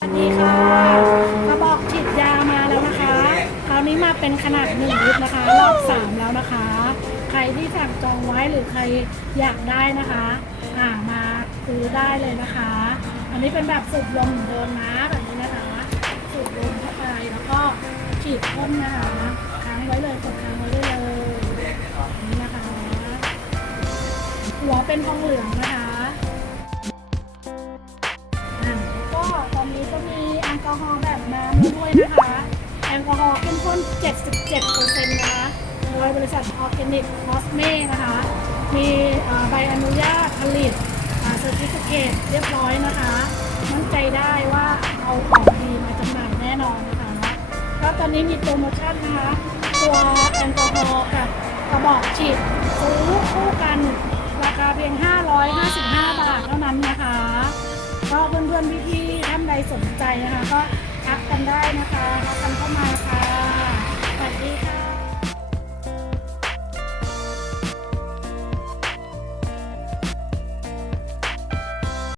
สวัสดีค่ะกระบอกฉีดยามาแล้วนะคะ คราวนี้มาเป็นขนาดหนึ่งลิตรนะคะ รอบสามแล้วนะคะ ใครที่สั่งจองไว้หรือใครอยากได้นะคะอ่ามาซื้อได้เลยนะคะ อันนี้เป็นแบบสูบลมเหมือนเดิมนะแบบนี้นะคะสูบลมเข้าไปแล้วก็ฉีดพ่นนะคะค้างไว้เลยกดค้างไว้ได้เลยนี่นะคะ หัวเป็นทองเหลืองนะคะ อลกอฮอล์แบบน้ำด้วยนะคะ แอลกอฮอล์เข้มข้น 77%นะคะ โดยบริษัทออร์แกนิกคอสเม่นะคะ มีใบอนุญาตผลิตเซอร์ติฟิเคตเรียบร้อยนะคะ มั่นใจได้ว่าเอาของดีมาจำหน่ายแน่นอนนะคะก็ตอนนี้มีโปรโมชั่นนะคะ ตัวแอลกอฮอล์กับกระบอกฉีด เพื่อนๆพี่ๆท่านใดสนใจนะคะ ก็ทักกันได้นะคะทักกันเข้ามาค่ะ